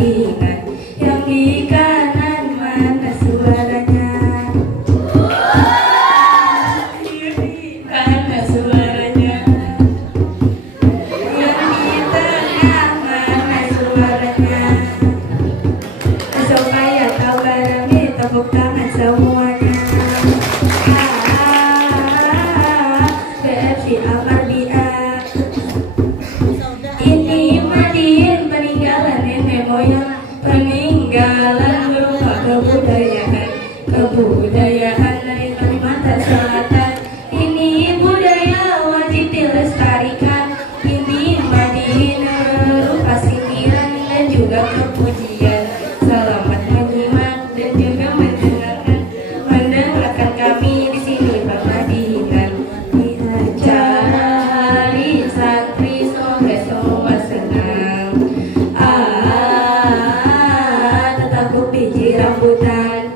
Madinah. Yang di kanan mana suaranya? Mana suaranya? Yang di tengah mana suaranya? Supaya tahu barangnya tepuk tangan semuanya. BFC Al-Mardiah. Ini Madin peninggalan nenek moyang, peninggalan berupa kebudayaan dari Kalimantan Selatan. Ini budaya wajib dilestarikan. Ini Madin berupa sindiran dan juga kepujian. Selamat menyimak dan juga mendengarkan kami di sini Pak Madinah. Di acara hari santri semoga semua senang. Tetap biji rambutan.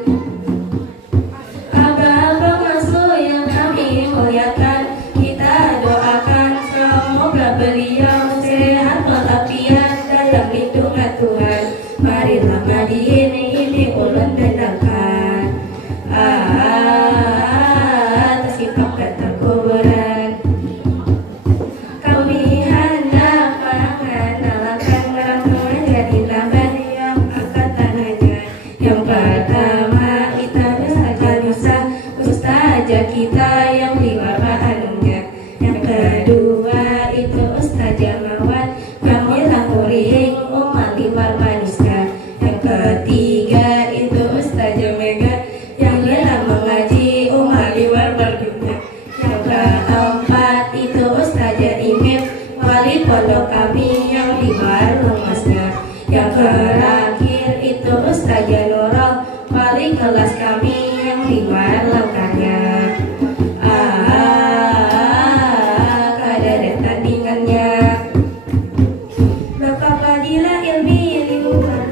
Abang-abang masuk yang kami muliakan, kita doakan semoga beliau sehat walafiat dalam lindungan Tuhan. Marilah Madin ini ulun dendangkan. Tersimpang kata kuburan. Kami hendak mengenalkan orang menjadi nambah yang angkatan hanya. Yang pertama kita Ustazah kita yang diwabahannya. Yang kedua itu Ustazah Mawat kami langkuring umali warmaniska. Yang ketiga itu Ustazah Mega yang dia mengaji umali warbarguna. Yang keempat itu Ustazah Imim wali pondok kami yang di Warlumasnya. Yang terakhir itu Ustazah Nurul wali kelas kami yang di Warlangkarya. Kadang tandingannya Bapak Fadilah ilmi lingkungan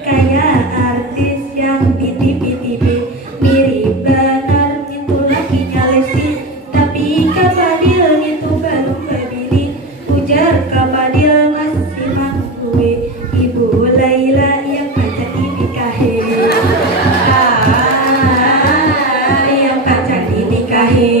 kayak artis yang di TV mirip benar itu lakinya Lesti, tapi Kak Fadil itu belum berdiri. Ujar Kak Fadil masih mengakui Ibu Laila yang pacar dinikahi. Yang pacar dinikahi.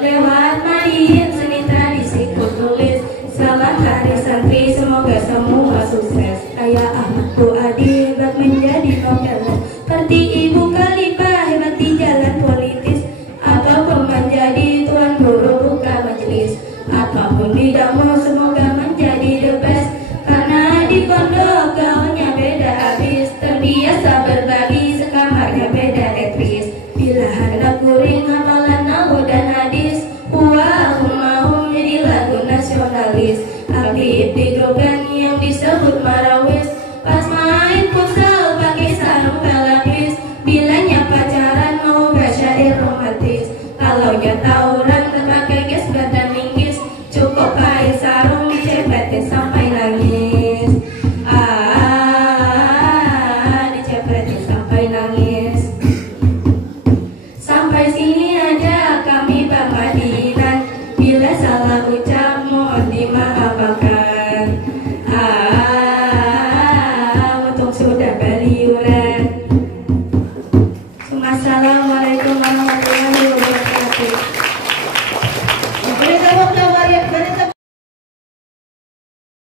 Lewat Madin seni tradisi kutulis. Selamat hari santri semoga semua sukses. Ayah Ahmad Fuadi bak menjadi novelis, seperti Ibu Khalifah hebat di jalan politis, ataupun menjadi tuan guru buka majelis. Apapun bidangmu semoga menjadi the best, karena di pondok gaulnya beda habis. Terbiasa berbagi sekamarnya beda etris. Bila hendak guring hafalan nahu dan hadis, Allahumma jadi lagu nasionalis. Aktif di grup band yang disebut Mara